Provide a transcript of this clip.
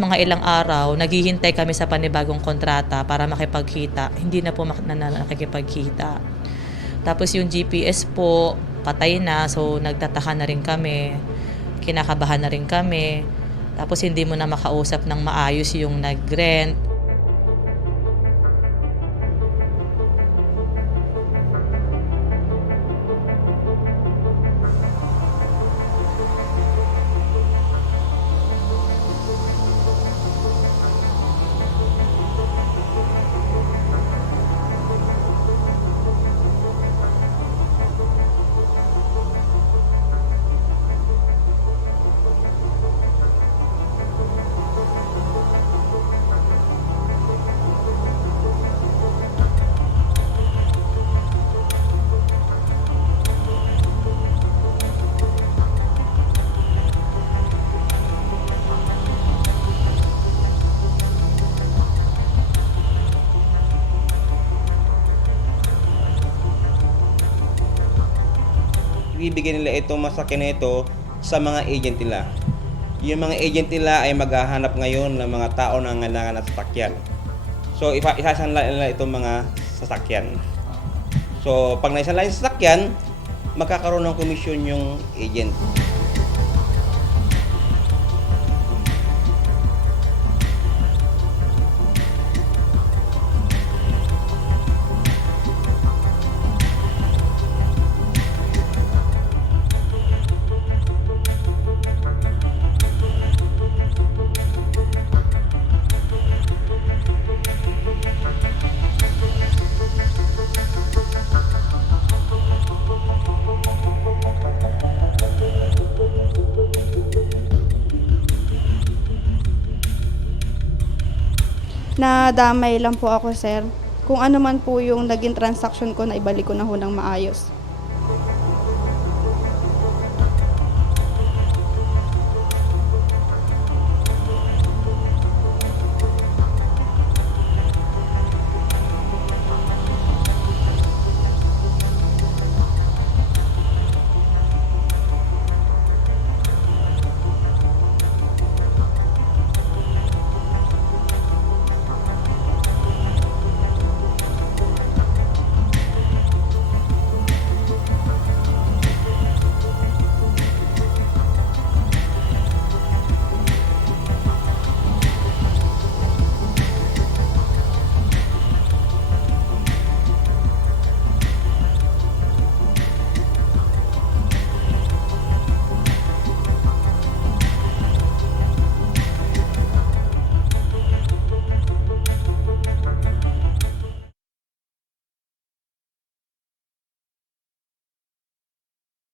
Mga ilang araw, naghihintay kami sa panibagong kontrata para makipagkita, hindi na po nakikipagkita. Tapos yung GPS po, patay na, so nagtataka na rin kami, kinakabahan na rin kami. Tapos hindi mo na makausap ng maayos yung nag-rent. Ibibigay nila itong masakyan na ito sa mga agent nila. Yung mga agent nila ay maghahanap ngayon ng mga tao na ngailangan ng sasakyan. So, isasanla nila itong mga sasakyan. So, pag naisanla yung sasakyan, magkakaroon ng komisyon yung agent. Nadamay lang po ako, sir. Kung ano man po yung naging transaction ko, na ibalik ko na ho ng maayos.